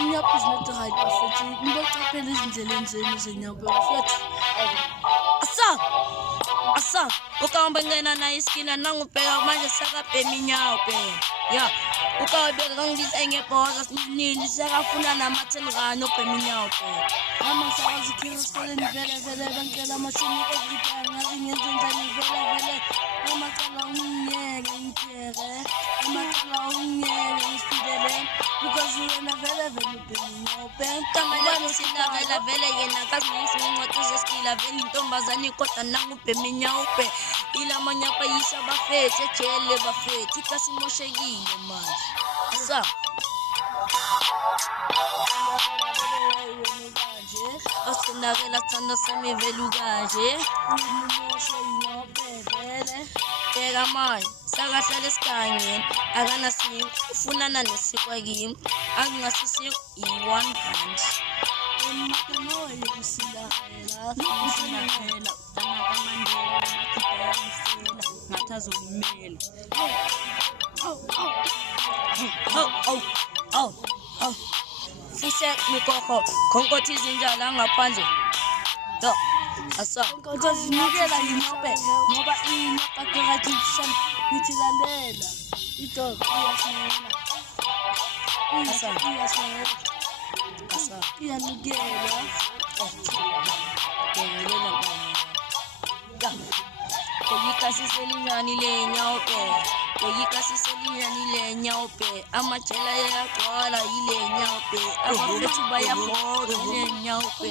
Inyapho zinedrive bafethu ngibocaphela izindleleni zenu zenyapho bafethu asa ukahamba ngena na iskina nangubheka manje sakabhemi nyapho ya ukawubeka kangibiza ngebhoza sinini sakafuna nama-10 rand obhemi nyapho mama sawazikhira esikoleni vele bangicela amashumi everyday ngazi ngenze njani vele amacala ungiyeke ngiphere amacala ungiyeke ngisiphelele because wena vele ubhemi nyapho mtamanyani silakela vele yena kazi ngisincwadi zeskila vele intombazane kodwa nangubhemi nyapho ilamanyapha yisa bafethu ejele bafethu iklasi imoshekile manje asa asinakela thanda sami vele kanje bheka manje sakahlala esigangeni akanasiko ufunana nesikwa kimi akungasisiko i-1 rand ngathi azomela fise mikoko khonkothi izinjala ngaphandle do asa ngizinikela yinyobe ngoba inapakeratishan ngithi lalela idog iyasela asa iyanikela Oyikasiselinyani le nyawpe amajela yagcwala yile nyawpe abafethu bayahola yile nyawpe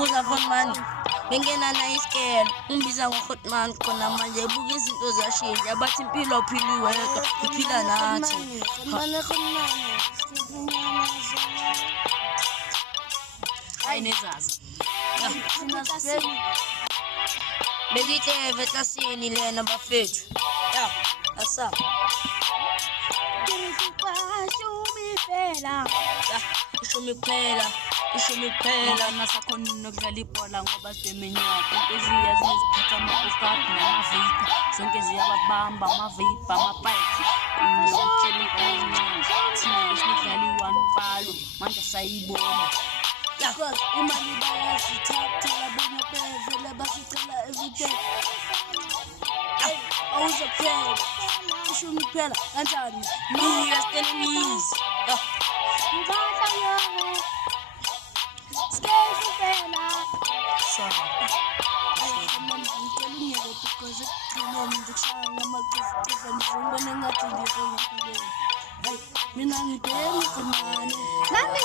uzavamani bengena na iskele umbiza ngohotman khona manje buka izinto zashintsha bathi impilo philiweka iphila nathi ayinezazi Begiteve tasini lena bafethu ya asa ishumi phela nasakhona nokudlala ibhola ngoba sibeminyaka eziya ziziphatha ama-okapi namavika zonke ziyababamba amavipa amapayipi uyokutshela encane thina besinidlala i-1 balo manje sayibona because imali bayazithatha benopevele basicela everyday awuzophela ishumi phela kanjani enemies mina ngibhemi khonane nami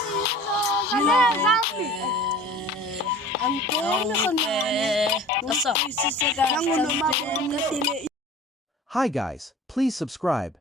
Hi guys, please subscribe.